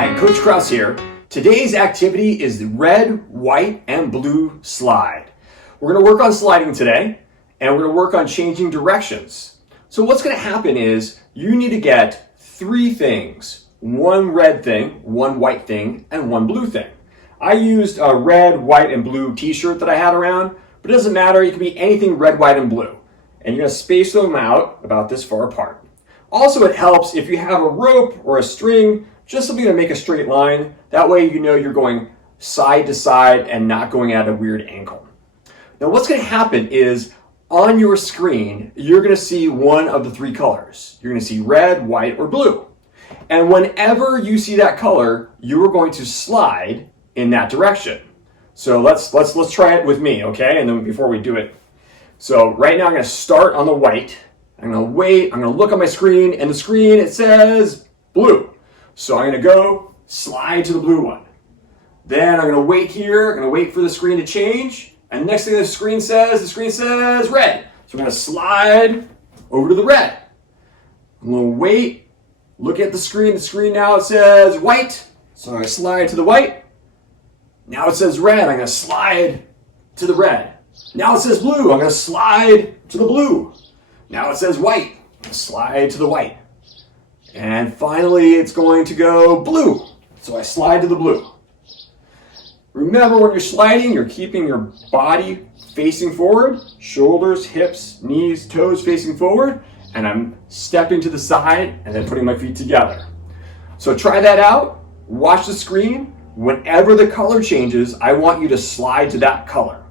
Hi, Coach Kraus here. Today's activity is the red, white, and blue slide. We're going to work on sliding today, and we're going to work on changing directions. So what's going to happen is you need to get three things. One red thing, one white thing, and one blue thing. I used a red, white, and blue t-shirt that I had around, but it doesn't matter. It can be anything red, white, and blue. And you're going to space them out about this far apart. Also, it helps if you have a rope or a string, just something to make a straight line. That way you know you're going side to side and not going at a weird angle. Now what's going to happen is on your screen, you're going to see one of the three colors. You're going to see red, white, or blue. And whenever you see that color, you are going to slide in that direction. So let's try it with me, okay? And then before we do it. So right now I'm going to start on the white. I'm going to wait, I'm going to look on my screen, and the screen, it says blue. So I'm going to go slide to the blue one. Then I'm going to wait here, I'm going to wait for the screen to change, and next thing the screen says red. So I'm going to slide over to the red. I'm going to wait, look at the screen now it says white, so I slide to the white. Now it says red, I'm going to slide to the red. Now it says blue, I'm going to slide to the blue. Now it says white, slide to the white. And finally it's going to go blue, so I slide to the blue. Remember when you're sliding, you're keeping your body facing forward, shoulders, hips, knees, toes facing forward, and I'm stepping to the side and then putting my feet together. So try that out, watch the screen. Whenever the color changes, I want you to slide to that color.